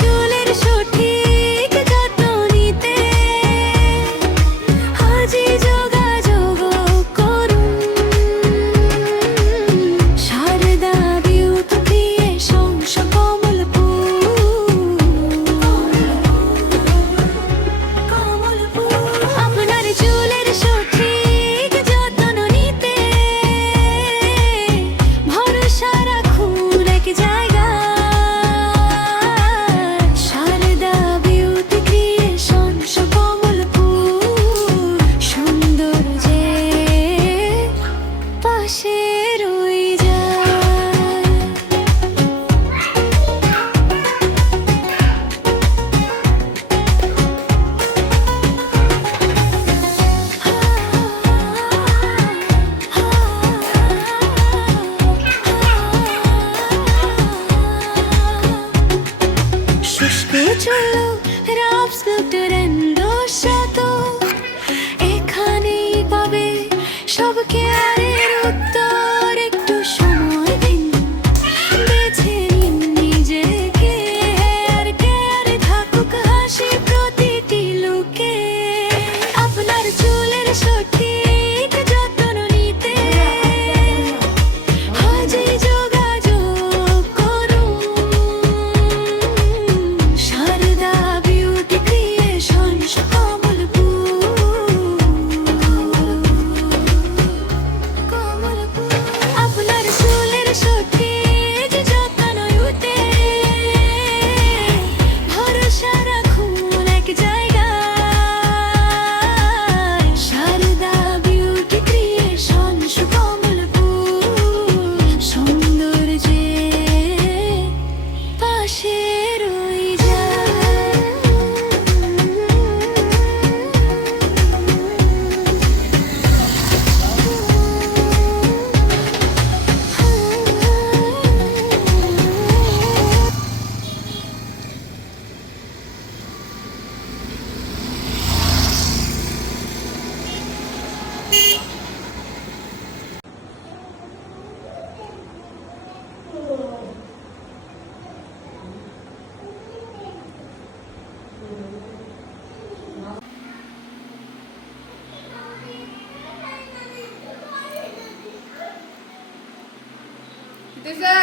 চুলের সঠিক যত্ন নিতে আজই যোগাযোগ করুন। Sharada beauty creation Kamalpur. আপনার চুলের সঠিক যত্ন নিতে ভরসা রাখুন এক জায়গায়। Sharada beauty creation Kamalpur. সৌন্দর্যে পাশে রয়ে যায়। শুষ্ক চুলো রাফ স্কুটার এন্ডোসাত এখানেই পাবে সব কেয়ারের উত্তর। একটু সময় দিন, বেছে নিন নিজেকে। আর কেয়ারে থাকুক হাসি প্রতিটি লুকে। আপনার চুলের সঠিক যত্ন নিতে আজই যোগাযোগ করুন। Sharada beauty creation Kamalpur. আপনার চুলের সঠিক যত্ন নিতে ভরসা রাখুন এক জায়গায়। Sharada beauty creation Kamalpur. সৌন্দর্যে পাশে রয়ে যায়। দিশা